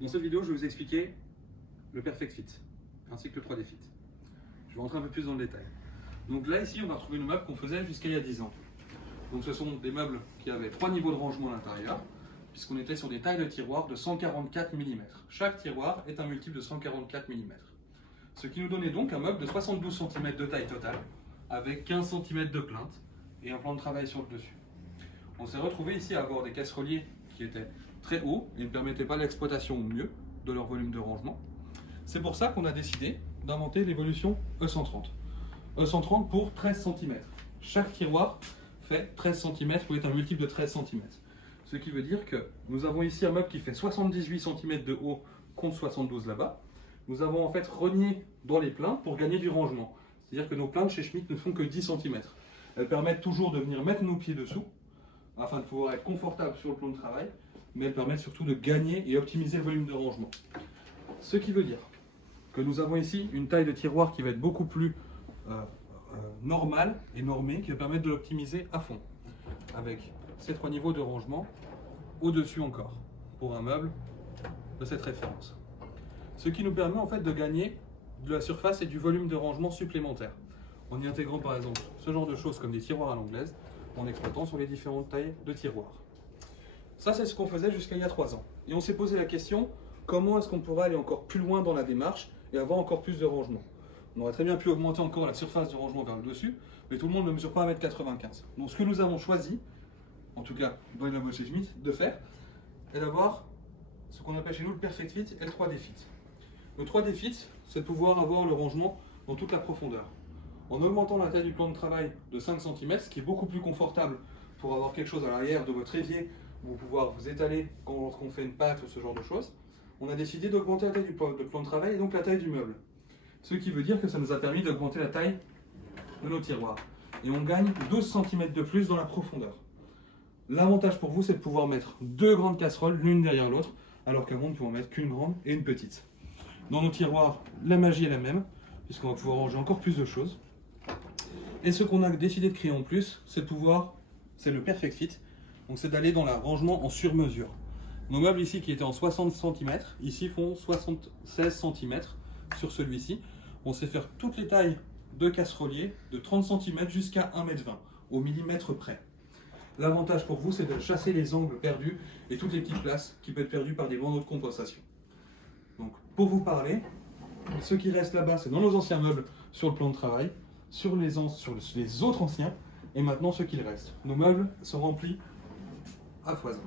Dans cette vidéo, je vais vous expliquer le Perfect Fit, ainsi que le 3D Fit. Je vais rentrer un peu plus dans le détail. Donc là, ici, on va retrouver nos meubles qu'on faisait jusqu'à il y a 10 ans. Donc ce sont des meubles qui avaient 3 niveaux de rangement à l'intérieur, puisqu'on était sur des tailles de tiroirs de 144 mm. Chaque tiroir est un multiple de 144 mm. Ce qui nous donnait donc un meuble de 72 cm de taille totale, avec 15 cm de plinthe et un plan de travail sur le dessus. On s'est retrouvé ici à avoir des casseroliers qui étaient très hauts et ne permettaient pas l'exploitation au mieux de leur volume de rangement. C'est pour ça qu'on a décidé d'inventer l'évolution E130. E130 pour 13 cm. Chaque tiroir fait 13 cm ou est un multiple de 13 cm. Ce qui veut dire que nous avons ici un meuble qui fait 78 cm de haut contre 72 là-bas. Nous avons en fait rogné dans les plaintes pour gagner du rangement. C'est-à-dire que nos plaintes chez Schmitt ne font que 10 cm. Elles permettent toujours de venir mettre nos pieds dessous, afin de pouvoir être confortable sur le plan de travail, mais elles permettent surtout de gagner et optimiser le volume de rangement. Ce qui veut dire que nous avons ici une taille de tiroir qui va être beaucoup plus normale et normée, qui va permettre de l'optimiser à fond, avec ces 3 niveaux de rangement au-dessus encore, pour un meuble de cette référence. Ce qui nous permet en fait de gagner de la surface et du volume de rangement supplémentaire, en y intégrant par exemple ce genre de choses comme des tiroirs à l'anglaise, en exploitant sur les différentes tailles de tiroirs. Ça, c'est ce qu'on faisait jusqu'à il y a 3 ans. Et on s'est posé la question, comment est-ce qu'on pourrait aller encore plus loin dans la démarche et avoir encore plus de rangement? On aurait très bien pu augmenter encore la surface de rangement vers le dessus, mais tout le monde ne mesure pas 1,95 m. Donc ce que nous avons choisi, en tout cas dans les labos chez Schmitt, de faire, est d'avoir ce qu'on appelle chez nous le Perfect Fit et le 3D Fit. Le 3D Fit, c'est de pouvoir avoir le rangement dans toute la profondeur. En augmentant la taille du plan de travail de 5 cm, ce qui est beaucoup plus confortable pour avoir quelque chose à l'arrière de votre évier, pour pouvoir vous étaler quand on fait une pâte ou ce genre de choses, on a décidé d'augmenter la taille du plan de travail et donc la taille du meuble. Ce qui veut dire que ça nous a permis d'augmenter la taille de nos tiroirs. Et on gagne 12 cm de plus dans la profondeur. L'avantage pour vous, c'est de pouvoir mettre 2 grandes casseroles l'une derrière l'autre, alors qu'avant, nous ne pouvons mettre qu'une grande et une petite. Dans nos tiroirs, la magie est la même, puisqu'on va pouvoir ranger encore plus de choses. Et ce qu'on a décidé de créer en plus, c'est le Perfect Fit, donc c'est d'aller dans le rangement en sur-mesure. Nos meubles ici qui étaient en 60 cm, ici font 76 cm sur celui-ci. On sait faire toutes les tailles de casseroliers de 30 cm jusqu'à 1,20 m, au millimètre près. L'avantage pour vous, c'est de chasser les angles perdus et toutes les petites places qui peuvent être perdues par des bandeaux de compensation. Donc pour vous parler, ce qui reste là-bas, c'est dans nos anciens meubles sur le plan de travail, sur les autres anciens, et maintenant ce qu'il reste. Nos meubles sont remplis à foison.